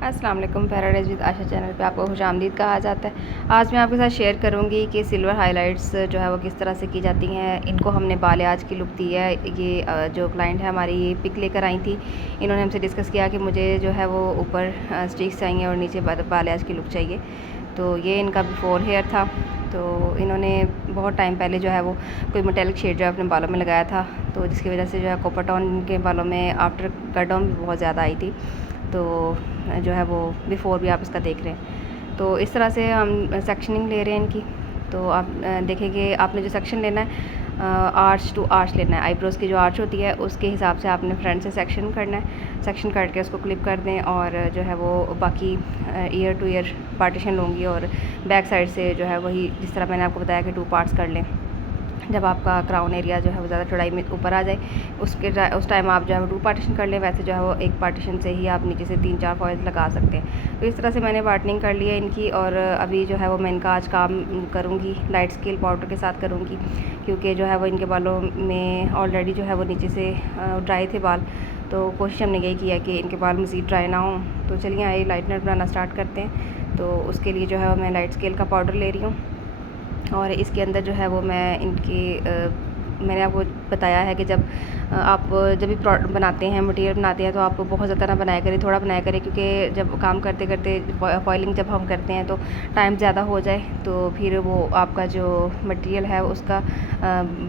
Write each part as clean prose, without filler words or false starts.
अस्सलाम वालेकुम। Paradise with Asha channel पे आपको खुशामदीद कहा जाता है। आज मैं आपके साथ शेयर करूंगी कि सिल्वर हाइलाइट्स जो है वो किस तरह से की जाती हैं। इनको हमने बालियाज की लुक दी है। ये जो क्लाइंट है हमारी ये पिक लेकर आई थी। इन्होंने हमसे डिस्कस किया कि मुझे जो है वो ऊपर स्टिक्स चाहिए और नीचे बालियाज की लुक चाहिए। तो ये इनका बिफोर हेयर था। तो इन्होंने बहुत टाइम पहले जो है वो कोई मेटेलिक शेड जो है अपने बालों में लगाया था, तो जिसकी वजह से जो है कॉपर टोन इनके बालों में आफ्टर कट डाउन भी बहुत ज़्यादा आई थी। तो जो है वो बिफ़ोर भी आप इसका देख रहे हैं। तो इस तरह से हम सेक्शनिंग ले रहे हैं इनकी। तो आप देखेंगे आपने जो सेक्शन लेना है आर्च टू आर्च लेना है। आईब्रोज़ की जो आर्च होती है उसके हिसाब से आपने फ्रंट से सेक्शन करना है। सेक्शन करके उसको क्लिप कर दें और जो है वो बाकी ईयर टू ईयर पार्टीशन लूँगी और बैक साइड से जो है वही जिस तरह मैंने आपको बताया कि 2 पार्ट्स कर लें। जब आपका क्राउन एरिया जो है वो ज़्यादा चौड़ाई में ऊपर आ जाए उस टाइम आप जो है वो 2 पार्टीशन कर लें। वैसे जो है वो एक पार्टीशन से ही आप नीचे से 3-4 फॉइल्स लगा सकते हैं। तो इस तरह से मैंने पार्टनिंग कर ली है इनकी। और अभी जो है वो मैं इनका आज काम करूँगी लाइट स्केल पाउडर के साथ करूँगी, क्योंकि जो है वो इनके बालों में ऑलरेडी जो है वो नीचे से ड्राई थे बाल। तो कोशिश हमने यही की है कि इनके बाल मज़ीद ड्राई ना हों। तो चलिए आइए लाइटनर बनाना स्टार्ट करते हैं। तो उसके लिए जो है मैं लाइट स्केल का पाउडर ले रही हूँ और इसके अंदर जो है वो मैंने आपको बताया है कि आप जब भी प्रोडक्ट बनाते हैं, मटेरियल बनाते हैं, तो आप बहुत ज़्यादा ना बनाया करें, थोड़ा बनाया करें, क्योंकि जब काम करते करते फॉइलिंग जब हम करते हैं तो टाइम ज़्यादा हो जाए तो फिर वो आपका जो मटेरियल है उसका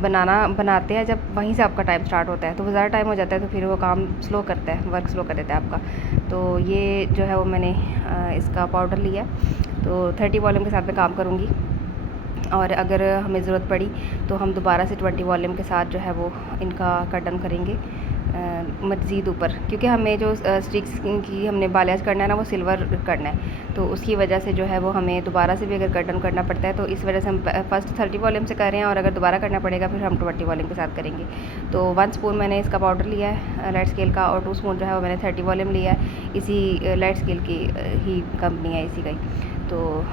बनाते हैं जब वहीं से आपका टाइम स्टार्ट होता है तो वो ज़्यादा टाइम हो जाता है, तो फिर वो काम स्लो करता है, वर्क स्लो कर देता है आपका। तो ये जो है वो मैंने इसका पाउडर लिया। तो 30 वॉल्यूम के साथ मैं काम करूँगी और अगर हमें ज़रूरत पड़ी तो हम दोबारा से 20 वॉल्यूम के साथ जो है वो इनका कट डाउन करेंगे मज़ीद ऊपर, क्योंकि हमें जो स्टिक्स की हमने बालियाज करना है ना वो सिल्वर करना है। तो उसकी वजह से जो है वो हमें दोबारा से भी अगर कट डाउन करना पड़ता है तो इस वजह से हम फर्स्ट 30 वॉल्यूम से कर रहे हैं और अगर दोबारा करना पड़ेगा फिर हम 20 वॉल्यूम के साथ करेंगे। तो 1 स्पून मैंने इसका पाउडर लिया है लाइट स्केल का और 2 स्पून जो है वो मैंने 30 वॉल्यूम लिया है। इसी लाइट स्केल की ही कंपनी है, इसी का ही। तो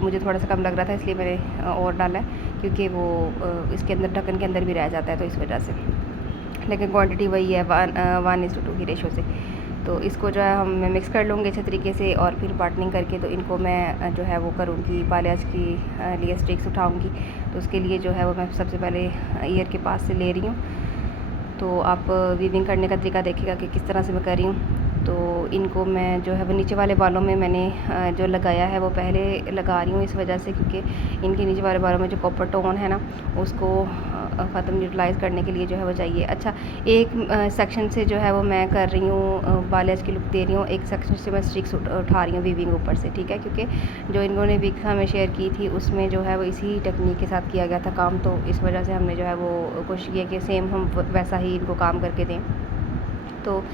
मुझे थोड़ा सा कम लग रहा था इसलिए मैंने और डाला है, क्योंकि वो इसके अंदर ढक्कन के अंदर भी रह जाता है तो इस वजह से। लेकिन क्वांटिटी वही है 1:2 की रेशो से। तो इसको जो है हम मैं मिक्स कर लूँगी अच्छे तरीके से और फिर पार्टनिंग करके तो इनको मैं जो है वो करूँगी बालियाज की लिए स्टिक्स उठाऊँगी। तो उसके लिए जो है वो मैं सबसे पहले ईयर के पास से ले रही हूँ। तो आप वीविंग करने का तरीका देखिएगा कि किस तरह से मैं कर रही हूँ। तो इनको मैं जो है वो नीचे वाले बालों में मैंने जो लगाया है वो पहले लगा रही हूँ, इस वजह से क्योंकि इनके नीचे वाले बालों में जो कॉपर टोन है ना उसको ख़त्म यूटिलाइज़ करने के लिए जो है वो चाहिए। अच्छा, एक सेक्शन से जो है वो मैं कर रही हूँ बालियाज की लुक दे रही हूँ, एक सेक्शन से मैं स्टिक्स उठा रही हूँ वीविंग ऊपर से, ठीक है, क्योंकि जो इन्होंने विग हमें शेयर की थी उसमें जो है वो इसी टेक्निक के साथ किया गया था काम। तो इस वजह से हमने जो है वो कोशिश की है कि सेम हम वैसा ही इनको काम करके दें। तो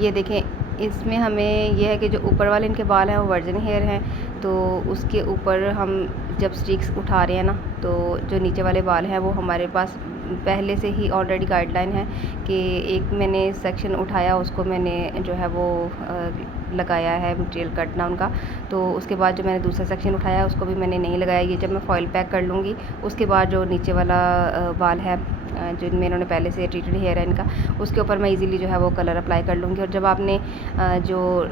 ये देखें, इसमें हमें यह है कि जो ऊपर वाले इनके बाल हैं वो वर्जिन हेयर हैं, तो उसके ऊपर हम जब स्टिक्स उठा रहे हैं ना तो जो नीचे वाले बाल हैं वो हमारे पास पहले से ही ऑलरेडी गाइडलाइन है कि एक मैंने सेक्शन उठाया उसको मैंने जो है वो लगाया है मटेरियल कट डाउन का। तो उसके बाद जो मैंने दूसरा सेक्शन उठाया उसको भी मैंने नहीं लगाया। ये जब मैं फॉइल पैक कर लूँगी उसके बाद जो नीचे वाला बाल है जो इनमें इन्होंने पहले से ट्रीटेड हेयर है इनका, उसके ऊपर मैं इजीली जो है वो कलर अप्लाई कर लूँगी। और जब आपने जो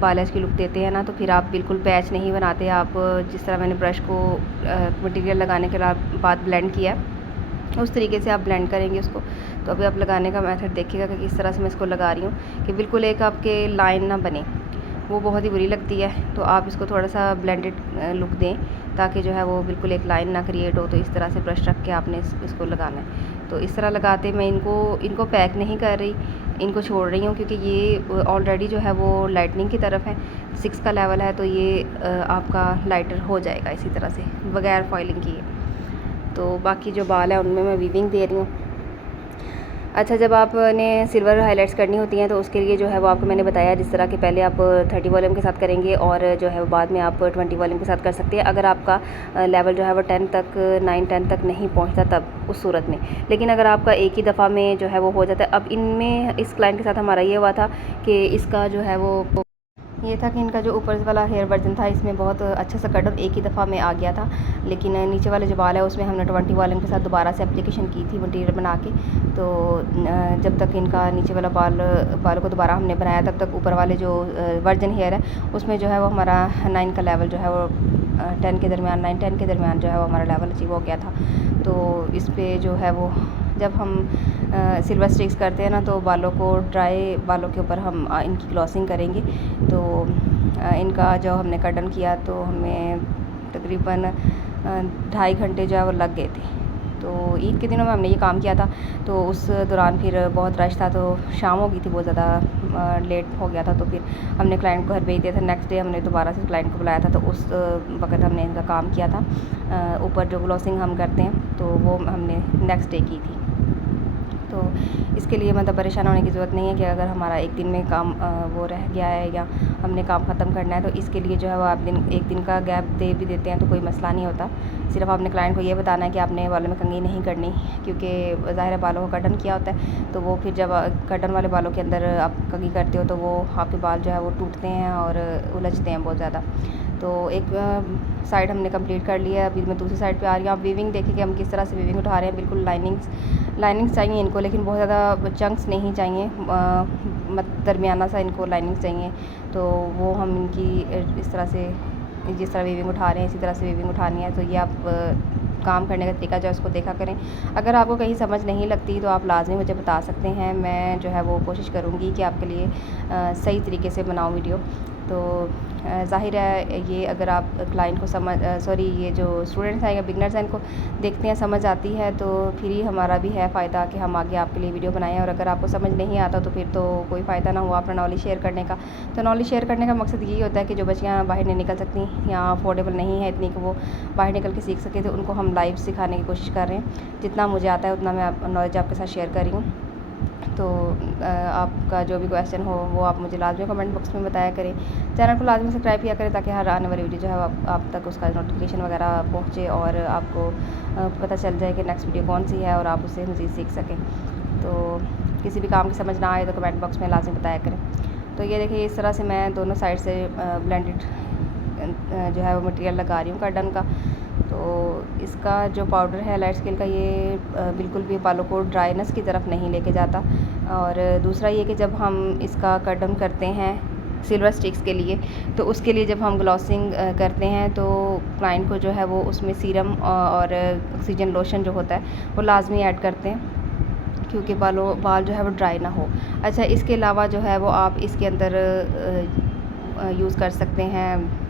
बालियाज की लुक देते हैं ना तो फिर आप बिल्कुल पैच नहीं बनाते। आप जिस तरह मैंने ब्रश को मटेरियल लगाने के बाद ब्लेंड किया उस तरीके से आप ब्लेंड करेंगे उसको। तो अभी आप लगाने का मेथड देखिएगा कि किस तरह से मैं इसको लगा रही हूँ कि बिल्कुल एक आपके लाइन ना बने, वो बहुत ही बुरी लगती है। तो आप इसको थोड़ा सा ब्लेंडेड लुक दें ताकि जो है वो बिल्कुल एक लाइन ना क्रिएट हो। तो इस तरह से ब्रश रख के आपने इसको लगाना है। तो इस तरह लगाते मैं इनको पैक नहीं कर रही, इनको छोड़ रही हूँ, क्योंकि ये ऑलरेडी जो है वो लाइटनिंग की तरफ है, 6 का लेवल है, तो ये आपका लाइटर हो जाएगा इसी तरह से बगैर फॉइलिंग किए। तो बाकी जो बाल है उनमें मैं वीविंग दे रही हूँ। अच्छा, जब आपने सिल्वर हाइलाइट्स करनी होती हैं तो उसके लिए जो है वो आपको मैंने बताया जिस तरह के पहले आप 30 वॉल्यूम के साथ करेंगे और जो है वो बाद में आप 20 वॉल्यूम के साथ कर सकते हैं अगर आपका लेवल जो है वो 10 तक 9-10 तक नहीं पहुंचता तब उस सूरत में। लेकिन अगर आपका एक ही दफ़ा में जो है वो हो जाता है। अब इनमें इस क्लाइंट के साथ हमारा ये हुआ था कि इसका जो है वो ये था कि इनका जो ऊपर वाला हेयर वर्जन था इसमें बहुत अच्छा सा कट एक ही दफ़ा में आ गया था, लेकिन नीचे वाले जो बाल है उसमें हमने 20 वालन के साथ दोबारा से एप्लीकेशन की थी मटेरियल बना के। तो जब तक इनका नीचे वाला बालों को दोबारा हमने बनाया तब तक ऊपर वाले जो वर्जन हेयर है उसमें जो है वो हमारा 9 का लेवल जो है वो 10 के दरमियान 9-10 के दरमियान जो है वो हमारा लेवल अचीव हो गया था। तो इस पे जो है वो जब हम सिल्वर स्ट्रिक्स करते हैं ना तो बालों को ड्राई बालों के ऊपर हम इनकी ग्लॉसिंग करेंगे। तो इनका जो हमने कट किया तो हमें तकरीबन 2.5 घंटे जो है वो लग गए थे। तो ईद के दिनों में हमने ये काम किया था, तो उस दौरान फिर बहुत रश था, तो शाम हो गई थी, बहुत ज़्यादा लेट हो गया था। तो फिर हमने क्लाइंट को घर भेज दिया था। नेक्स्ट डे हमने दोबारा से क्लाइंट को बुलाया था, तो उस वक्त हमने इनका काम किया था। ऊपर जो ग्लॉसिंग हम करते हैं तो वो हमने नेक्स्ट डे की थी। तो इसके लिए मतलब परेशान होने की ज़रूरत नहीं है कि अगर हमारा एक दिन में काम वो रह गया है या हमने काम ख़त्म करना है, तो इसके लिए जो है वो आप एक दिन का गैप दे भी देते हैं तो कोई मसला नहीं होता। सिर्फ आपने क्लाइंट को ये बताना है कि आपने बालों में कंघी नहीं करनी, क्योंकि ज़ाहिर है बालों को कटन किया होता है, तो वो फिर जब कटन वाले बालों के अंदर आप कंघी करते हो तो वो आपके बाल जो है वो टूटते हैं और उलझते हैं बहुत ज़्यादा। तो एक साइड हमने कंप्लीट कर लिया है, अभी मैं दूसरी साइड पे आ रही हूँ। आप वीविंग देखिए कि हम किस तरह से वीविंग उठा रहे हैं। बिल्कुल लाइनिंग्स चाहिए इनको, लेकिन बहुत ज़्यादा चंक्स नहीं चाहिए, दरमियाना सा इनको लाइनिंग्स चाहिए। तो वो हम इनकी इस तरह से जिस तरह वीविंग उठा रहे हैं इसी तरह से वीविंग उठानी है। तो ये आप काम करने का तरीका जो है उसको देखा करें। अगर आपको कहीं समझ नहीं लगती तो आप लाजमी मुझे बता सकते हैं, मैं जो है वो कोशिश करूँगी कि आपके लिए सही तरीके से बनाऊँ वीडियो। तो ज़ाहिर है ये अगर आप क्लाइंट को ये जो स्टूडेंट्स हैं या बिगनर्स हैं इनको देखते हैं, समझ आती है, तो फिर ही हमारा भी है फ़ायदा कि हम आगे आपके लिए वीडियो बनाएं। और अगर आपको समझ नहीं आता तो फिर तो कोई फ़ायदा ना हुआ अपना नॉलेज शेयर करने का। तो नॉलेज शेयर करने का मकसद यही होता है कि जो बच्चियाँ बाहर नहीं निकल सकती या अफोर्डेबल नहीं है इतनी कि वो बाहर निकल के सीख सके, तो उनको हम लाइव सिखाने की कोशिश कर रहे हैं। जितना मुझे आता है उतना मैं नॉलेज आपके साथ शेयर कर रही हूँ। तो आपका जो भी क्वेश्चन हो वो आप मुझे लाजमी कमेंट बॉक्स में बताया करें। चैनल को लाजमी सब्सक्राइब किया करें ताकि हर आने वाली वीडियो जो है आप तक उसका नोटिफिकेशन वगैरह पहुँचे और आपको पता चल जाए कि नेक्स्ट वीडियो कौन सी है और आप उससे मज़ीद सीख सकें। तो किसी भी काम की समझ ना आए तो कमेंट बॉक्स में लाजमी बताया करें। तो ये देखिए इस तरह से मैं दोनों साइड से ब्लेंडेड जो है वो मटेरियल लगा रही हूँ कर्टन का। तो इसका जो पाउडर है लाइट स्केल का, ये बिल्कुल भी बालों को ड्राइनेस की तरफ नहीं लेके जाता। और दूसरा ये कि जब हम इसका कर्टन करते हैं सिल्वर स्टिक्स के लिए, तो उसके लिए जब हम ग्लॉसिंग करते हैं तो क्लाइंट को जो है वो उसमें सीरम और ऑक्सीजन लोशन जो होता है वो लाजमी ऐड करते हैं, क्योंकि बाल जो है वो ड्राई ना हो। अच्छा, इसके अलावा जो है वो आप इसके अंदर यूज़ कर सकते हैं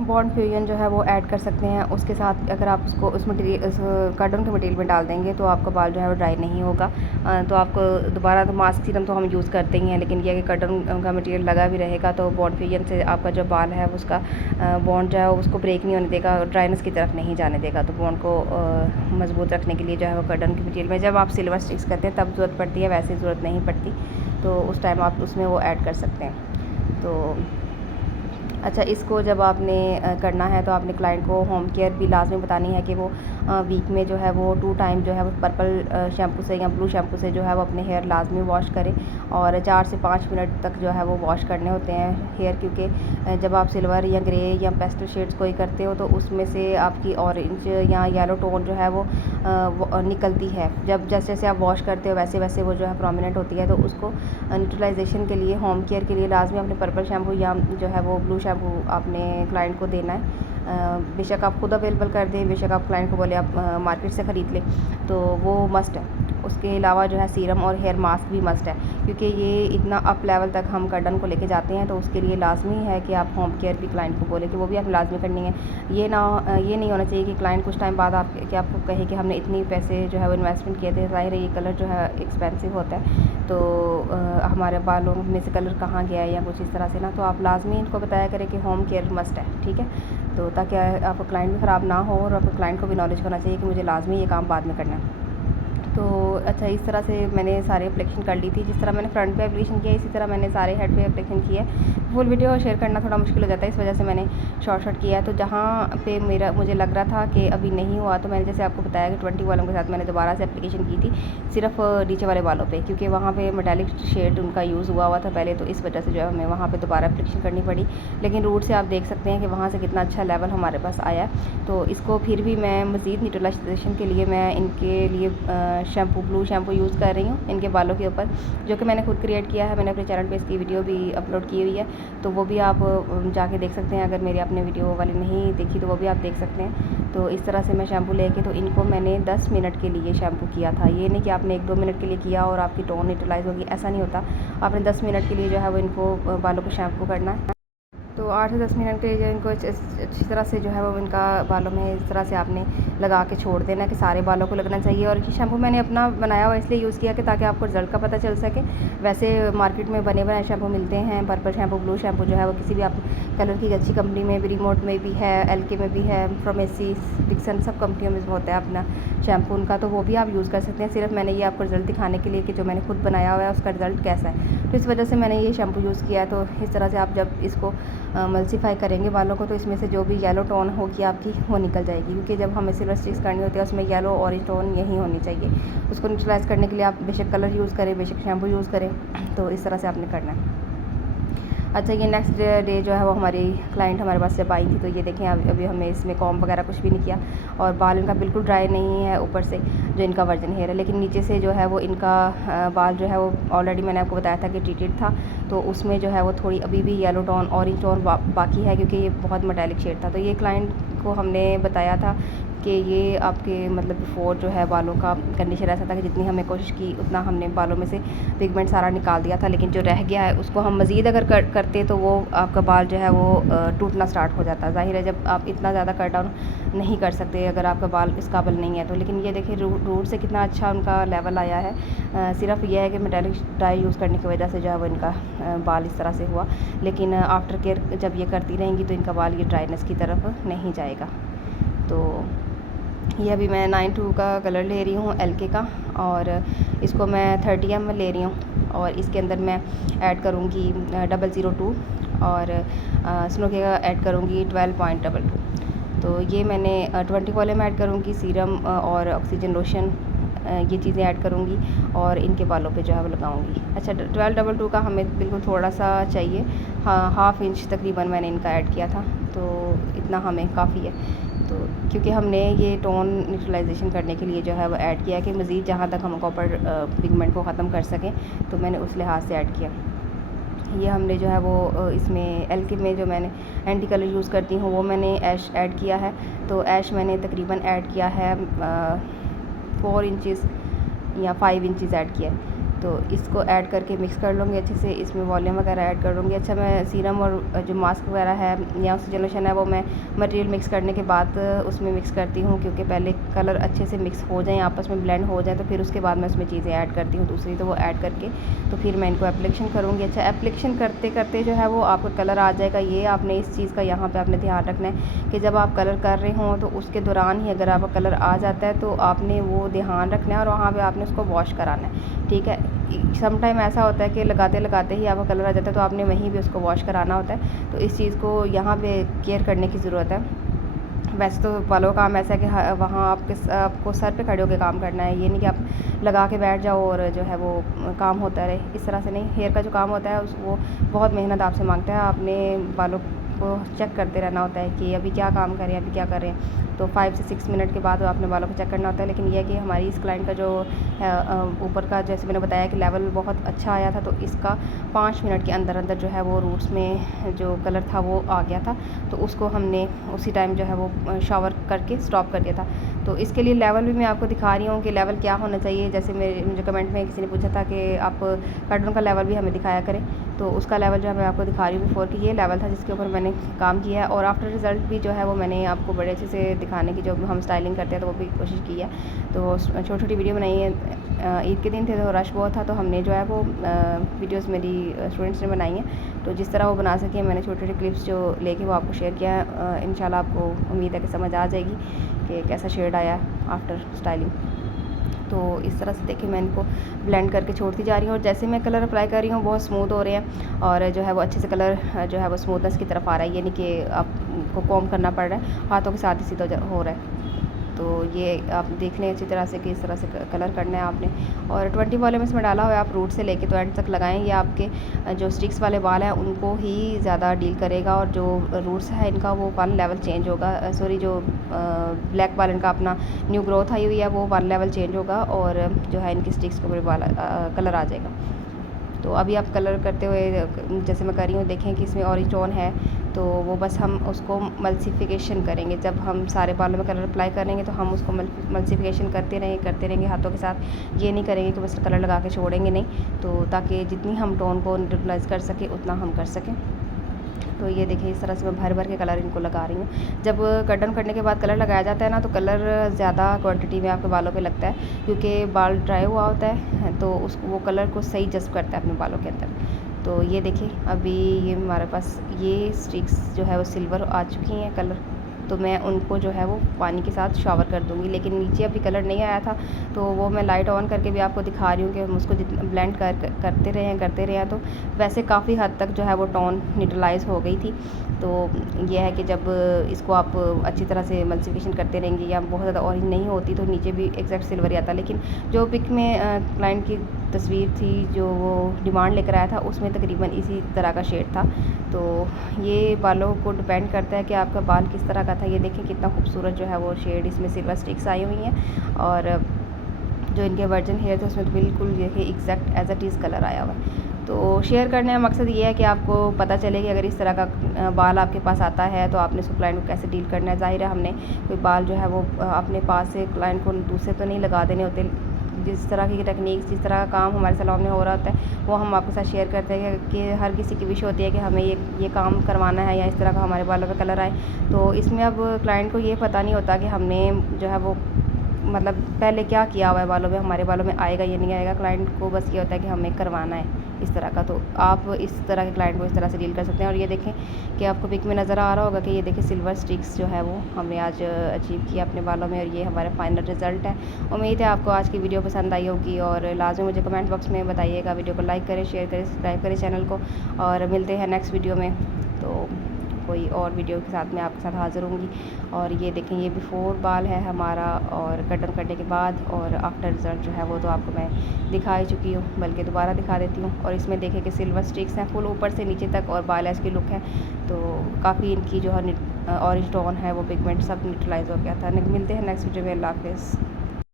बॉन्ड फ्यूजन जो है वो ऐड कर सकते हैं। उसके साथ अगर आप उसको उस कर्टन के मटेरियल में डाल देंगे तो आपका बाल जो है वो ड्राई नहीं होगा। तो आपको दोबारा तो मास्क सीरम तो हम यूज़ करते ही हैं, लेकिन यह कि कर्टन का मटेरियल लगा भी रहेगा तो बॉन्ड फ्यूजन से आपका जो बाल है उसका बॉन्ड जो है उसको ब्रेक नहीं होने देगा, ड्राइनेस की तरफ नहीं जाने देगा। तो बॉन्ड को मज़बूत रखने के लिए जो है वो कर्टन के मटेरियल में जब आप सिल्वर स्टिक्स करते हैं तब ज़रूरत पड़ती है, वैसे ज़रूरत नहीं पड़ती। तो उस टाइम आप उसमें वो ऐड कर सकते हैं। तो अच्छा, इसको जब आपने करना है तो आपने क्लाइंट को होम केयर भी लाजमी बतानी है कि वो वीक में जो है वो 2 टाइम जो है वो पर्पल शैम्पू से या ब्लू शैम्पू से जो है वो अपने हेयर लाजमी वॉश करें और 4 से 5 मिनट तक जो है वो वॉश करने होते हैं हेयर। क्योंकि जब आप सिल्वर या ग्रे या पेस्टल शेड्स कोई करते हो तो उसमें से आपकी ऑरेंज या येलो टोन जो है वो निकलती है। जब जैसे जैसे आप वॉश करते हो वैसे वैसे वो जो है प्रोमिनेंट होती है। तो उसको न्यूट्रलाइजेशन के लिए होम केयर के लिए लाजमी अपने पर्पल शैम्पू या जो है वो ब्लू शैम्पू आपने क्लाइंट को देना है। बेशक आप खुद अवेलेबल कर दें, बेशक आप क्लाइंट को बोले आप मार्केट से ख़रीद लें, तो वो मस्ट है। उसके अलावा जो है सीरम और हेयर मास्क भी मस्ट है, क्योंकि ये इतना अप लेवल तक हम कर्टन को लेके जाते हैं। तो उसके लिए लाजमी है कि आप होम केयर भी क्लाइंट को बोले कि वो भी आपने लाजमी करनी है। ये नहीं होना चाहिए कि क्लाइंट कुछ टाइम बाद आपको कहे कि हमने इतनी पैसे जो है वो इन्वेस्टमेंट किए थे, ज़ाहिर है ये कलर जो है एक्सपेंसिव होता है, तो हमारे बालों में से कलर कहाँ गया है या कुछ इस तरह से ना। तो आप लाजमी इनको बताया करें कि होम केयर मस्ट है, ठीक है। तो ताकि आपका क्लाइंट भी ख़राब ना हो और आपको क्लाइंट को भी नॉलेज होना चाहिए कि मुझे लाजमी ये काम बाद में करना है। तो अच्छा, इस तरह से मैंने सारे एप्लीकेशन कर ली थी। जिस तरह मैंने फ्रंट पे एप्लीकेशन किया, इसी तरह मैंने सारे हेड पे एप्लीकेशन किए। फुल वीडियो शेयर करना थोड़ा मुश्किल हो जाता है, इस वजह से मैंने शॉर्ट किया है। तो जहाँ पे मुझे लग रहा था कि अभी नहीं हुआ, तो मैंने जैसे आपको बताया कि 20 वालों के साथ मैंने दोबारा से एप्लीकेशन की थी, सिर्फ नीचे वाले बालों पे, क्योंकि वहाँ पे मेटालिक शेड उनका यूज़ हुआ था पहले, तो इस वजह से जो है हमें वहाँ पे दोबारा एप्लीकेशन करनी पड़ी। लेकिन रूट से आप देख सकते हैं कि वहाँ से कितना अच्छा लेवल हमारे पास आया है। तो इसको फिर भी मैं मज़ीद न्यूट्रलाइजेशन के लिए मैं इनके लिए शैम्पू, ब्लू शैम्पू यूज़ कर रही हूँ इनके बालों के ऊपर, जो कि मैंने खुद क्रिएट किया है। मैंने अपने चैनल पे इसकी वीडियो भी अपलोड की हुई है, तो वो भी आप जाके देख सकते हैं। अगर मेरी आपने वीडियो वाली नहीं देखी तो वो भी आप देख सकते हैं। तो इस तरह से मैं शैम्पू लेके, तो इनको मैंने 10 मिनट के लिए शैम्पू किया था। ये नहीं कि आपने 1-2 मिनट के लिए किया और आपकी टोन न्यूट्रलाइज़ होगी, ऐसा नहीं होता। आपने 10 मिनट के लिए जो है वो इनको बालों को शैम्पू करना है। तो 8 से 10 मिनट के लिए जो इनको अच्छी तरह से जो है वो इनका बालों में इस तरह से आपने लगा के छोड़ देना कि सारे बालों को लगना चाहिए। और ये शैम्पू मैंने अपना बनाया हुआ इसलिए यूज़ किया कि ताकि आपको रिज़ल्ट का पता चल सके। वैसे मार्केट में बने बनाए शैम्पू मिलते हैं, पर्पल शैम्पू, ब्लू शैम्पू जो है वो किसी भी आप कलर की अच्छी कंपनी में भी, रिमोट में भी है, एलके में भी है, फ्रोमेसी, डिक्सन, सब कंपनियों में होता है अपना शैम्पू उनका, तो वो भी आप यूज़ कर सकते हैं। सिर्फ मैंने ये आपको रिज़ल्ट दिखाने के लिए कि जो मैंने खुद बनाया हुआ है उसका रिज़ल्ट कैसा है, तो इस वजह से मैंने ये शैम्पू यूज़ किया है। तो इस तरह से आप जब इसको मल्सीफाई करेंगे बालों को, तो इसमें से जो भी येलो टोन होगी आपकी वो निकल जाएगी, क्योंकि जब हमें सिल्वर स्टिक्स करनी होती है उसमें येलो ऑरेंज टोन यही होनी चाहिए। उसको न्यूट्रलाइज़ करने के लिए आप बेशक कलर यूज़ करें, बेशक शैम्पू यूज़ करें, तो इस तरह से आपने करना है। अच्छा, ये नेक्स्ट डे जो है वो हमारी क्लाइंट हमारे पास जब आई थी, तो ये देखें अभी हमने इसमें कॉम्ब वगैरह कुछ भी नहीं किया, और बाल इनका बिल्कुल ड्राई नहीं है ऊपर से जो इनका वर्जन हेयर है, लेकिन नीचे से जो है वो इनका बाल जो है वो ऑलरेडी मैंने आपको बताया था कि ट्रीटेड था, तो उसमें जो है वो थोड़ी अभी भी येलो टोन, ऑरेंज टोन बाकी है, क्योंकि ये बहुत मेटालिक शेड था। तो ये क्लाइंट को हमने बताया था कि ये आपके मतलब बिफोर जो है बालों का कंडीशन ऐसा था कि जितनी हमने कोशिश की उतना हमने बालों में से पिगमेंट सारा निकाल दिया था, लेकिन जो रह गया है उसको हम मज़ीद अगर करते तो वो आपका बाल जो है वो टूटना स्टार्ट हो जाता है। ज़ाहिर है जब आप इतना ज़्यादा कट डाउन नहीं कर सकते अगर आपका बाल इस काबिल नहीं है तो। लेकिन ये देखिए रूट से कितना अच्छा उनका लेवल आया है। सिर्फ यह है कि मेटालिक डाई यूज़ करने की वजह से जो है वो इनका बाल इस तरह से हुआ, लेकिन आफ्टर केयर जब ये करती रहेंगी तो इनका बाल ये ड्राइनेस की तरफ नहीं जाएगा। तो ये अभी मैं 92 का कलर ले रही हूँ एलके का, और इसको मैं 30 ml ले रही हूँ, और इसके अंदर मैं ऐड करूँगी 002, और स्नोके का ऐड करूँगी 12.22। तो ये मैंने 20 वॉल्यूम ऐड करूँगी, सीरम और ऑक्सीजन लोशन, ये चीज़ें ऐड करूँगी और इनके बालों पे जो है वो लगाऊँगी। अच्छा, 1222 का हमें बिल्कुल थोड़ा सा चाहिए, हाँ, हाफ़ इंच तकरीबन मैंने इनका ऐड किया था, तो इतना हमें काफ़ी है। तो क्योंकि हमने ये टोन न्यूट्रलाइजेशन करने के लिए जो है वो ऐड किया कि मज़ीद जहाँ तक हम कॉपर पिगमेंट को ख़त्म कर सकें, तो मैंने उस लिहाज से ऐड किया। ये हमने जो है वो इसमें एलके में जो मैंने एंटी कलर यूज़ करती हूँ वो मैंने ऐश ऐड किया है। तो ऐश मैंने तकरीबन ऐड किया है 4 इंचज़ या 5 इंचज़ ऐड किया है। तो इसको ऐड करके मिक्स कर लूँगी अच्छे से, इसमें वॉल्यूम वगैरह ऐड कर लूँगी। अच्छा, मैं सीरम और जो मास्क वगैरह है या ऑक्सीजन लोशन है वो मैं मटेरियल मिक्स करने के बाद उसमें मिक्स करती हूँ, क्योंकि पहले कलर अच्छे से मिक्स हो जाएँ, आपस में ब्लेंड हो जाए, तो फिर उसके बाद मैं उसमें चीज़ें ऐड करती हूँ दूसरी, तो वो ऐड करके तो फिर मैं इनको एप्लीकेशन करूँगी। अच्छा, एप्लीकेशन करते करते जो है वो आपका कलर आ जाएगा। ये आपने इस चीज़ का यहाँ पर आपने ध्यान रखना है कि जब आप कलर कर रहे हों तो उसके दौरान ही अगर आपका कलर आ जाता है तो आपने वो ध्यान रखना है और वहाँ पर आपने उसको वॉश कराना है, ठीक है। सम टाइम ऐसा होता है कि लगाते लगाते ही आपका कलर आ जाता है, तो आपने वहीं भी उसको वॉश कराना होता है। तो इस चीज़ को यहाँ पे केयर करने की ज़रूरत है। वैसे तो बालों का काम ऐसा है कि वहाँ आपको सर पे खड़े होकर काम करना है, ये नहीं कि आप लगा के बैठ जाओ और जो है वो काम होता रहे, इस तरह से नहीं। हेयर का जो काम होता है वो बहुत मेहनत आपसे मांगता है। आपने बालों को चेक करते रहना होता है कि अभी क्या काम करें, अभी क्या करें। तो 5 से 6 मिनट के बाद आपने बालों को चेक करना होता है। लेकिन यह कि हमारी इस क्लाइंट का जो ऊपर का, जैसे मैंने बताया कि लेवल बहुत अच्छा आया था, तो इसका 5 मिनट के अंदर अंदर जो है वो रूट्स में जो कलर था वो आ गया था। तो उसको हमने उसी टाइम जो है वो शावर करके स्टॉप कर दिया था। तो इसके लिए लेवल भी मैं आपको दिखा रही हूँ कि लेवल क्या होना चाहिए। जैसे मुझे कमेंट में किसी ने पूछा था कि आप कार्टून का लेवल भी हमें दिखाया करें, तो उसका लेवल जो है मैं आपको दिखा रही हूँ बिफोर कि ये लेवल था जिसके ऊपर मैंने काम किया है। और आफ्टर रिज़ल्ट भी जो है वो मैंने आपको बड़े अच्छे से दिखाने की, जो हम स्टाइलिंग करते हैं तो वो भी कोशिश की है। तो छोटी छोटी वीडियो बनाई है। ईद के दिन थे तो रश बहुत था, तो हमने जो है वो वीडियोस मेरी स्टूडेंट्स ने बनाई हैं, तो जिस तरह वो बना सके मैंने छोटे छोटे क्लिप्स जो लेके वो आपको शेयर किया है। इंशाल्लाह आपको उम्मीद है कि समझ आ जाएगी कि कैसा शेड आया आफ्टर स्टाइलिंग। तो इस तरह से देखिए मैं इनको ब्लेंड करके छोड़ती जा रही हूँ और जैसे मैं कलर अप्लाई कर रही हूँ बहुत स्मूथ हो रहे हैं और जो है वो अच्छे से कलर जो है वो स्मूथनेस की तरफ आ रहा है, यानी कि आपको कॉम करना पड़ रहा है, हाथों के साथ ही सीधा हो रहा है। तो ये आप देख लें अच्छी तरह से कि इस तरह से कलर करना है आपने। और 20 वॉल्यूम इसमें डाला हुआ है, आप रूट से लेके तो एंड तक लगाएं। ये आपके जो स्टिक्स वाले बाल हैं उनको ही ज़्यादा डील करेगा और जो रूट्स है इनका वो 1 लेवल चेंज होगा। सॉरी, जो ब्लैक बाल इनका अपना न्यू ग्रोथ आई हुई है वो 1 लेवल चेंज होगा और जो है इनकी स्टिक्स के ऊपर बाल कलर आ जाएगा। तो अभी आप कलर करते हुए जैसे मैं कर रही हूँ देखें कि इसमें ऑरेंज टोन है, तो वो बस हम उसको मल्सिफिकेशन करेंगे। जब हम सारे बालों में कलर अप्लाई करेंगे तो हम उसको मल्सिफिकेशन करते रहेंगे हाथों के साथ। ये नहीं करेंगे कि बस कलर लगा के छोड़ेंगे नहीं, तो ताकि जितनी हम टोन को न्यूट्रलाइज़ कर सकें उतना हम कर सकें। तो ये देखिए इस तरह से मैं भर भर के कलर इनको लगा रही हूँ। जब कट डाउन करने के बाद कलर लगाया जाता है ना, तो कलर ज़्यादा क्वांटिटी में आपके बालों पे लगता है, क्योंकि बाल ड्राई हुआ होता है तो उसको वो कलर को सही जज़्ब करता है अपने बालों के अंदर। तो ये देखिए अभी ये हमारे पास ये स्टिक्स जो है वो सिल्वर आ चुकी हैं कलर, तो मैं उनको जो है वो पानी के साथ शावर कर दूँगी। लेकिन नीचे अभी कलर नहीं आया था, तो वो मैं लाइट ऑन करके भी आपको दिखा रही हूँ कि हम उसको जितना ब्लेंड करते रहे हैं तो वैसे काफ़ी हद तक जो है वो टोन न्यूट्रलाइज़ हो गई थी। तो ये है कि जब इसको आप अच्छी तरह से मल्सिफिकेशन करते रहेंगे या बहुत ज़्यादा ऑरेंज नहीं होती तो नीचे भी एग्जैक्ट सिल्वर ही आता। लेकिन जो पिक में क्लाइंट की तस्वीर थी जो वो डिमांड लेकर आया था उसमें तकरीबन इसी तरह का शेड था। तो ये बालों को डिपेंड करता है कि आपका बाल किस तरह का था। ये देखें कितना खूबसूरत जो है वो शेड इसमें सिल्वर स्टिक्स आई हुई हैं और जो इनके वर्जिन हेयर थे उसमें तो बिल्कुल ये exact as it is colour आया हुआ है। तो शेयर करने का मकसद ये है कि आपको पता चले कि अगर इस तरह का बाल आपके पास आता है तो आपने उसको क्लाइंट को कैसे डील करना है। ज़ाहिर है हमने कोई बाल जो है वो अपने पास से क्लाइंट को दूसरे तो नहीं लगा देने होते। जिस तरह की टेक्निक्स, जिस तरह का काम हमारे सैलून में हो रहा होता है वो हम आपके साथ शेयर करते हैं कि हर किसी की विश होती है कि हमें ये काम करवाना है या इस तरह का हमारे बालों पे कलर आए। तो इसमें अब क्लाइंट को ये पता नहीं होता कि हमने जो है वो मतलब पहले क्या किया हुआ है बालों में, हमारे बालों में आएगा या नहीं आएगा। क्लाइंट को बस ये होता है कि हमें करवाना है इस तरह का। तो आप इस तरह के क्लाइंट को इस तरह से डील कर सकते हैं। और ये देखें कि आपको पिक में नज़र आ रहा होगा कि ये देखें सिल्वर स्टिक्स जो है वो हमने आज अचीव किया अपने बालों में और ये हमारा फाइनल रिज़ल्ट है। उम्मीद है आपको आज की वीडियो पसंद आई होगी और लाजमी मुझे कमेंट बॉक्स में बताइएगा। वीडियो को लाइक करें, शेयर करें, सब्सक्राइब करें चैनल को और मिलते हैं नेक्स्ट वीडियो में। तो कोई और वीडियो के साथ मैं आपके साथ हाज़िर होंगी। और ये देखें ये बिफ़ोर बाल है हमारा और कट डाउन करने के बाद, और आफ्टर रिज़ल्ट जो है वो तो आपको मैं दिखा ही चुकी हूँ, बल्कि दोबारा दिखा देती हूँ। और इसमें देखें कि सिल्वर स्टिक्स हैं फुल ऊपर से नीचे तक और बाल की लुक है। तो काफ़ी इनकी जो है ऑरेंज टोन है वो पिगमेंट सब न्यूट्रलाइज़ हो गया था। मिलते हैं नेक्स्ट वीडियो में। अल्लाह हाफ़िज़।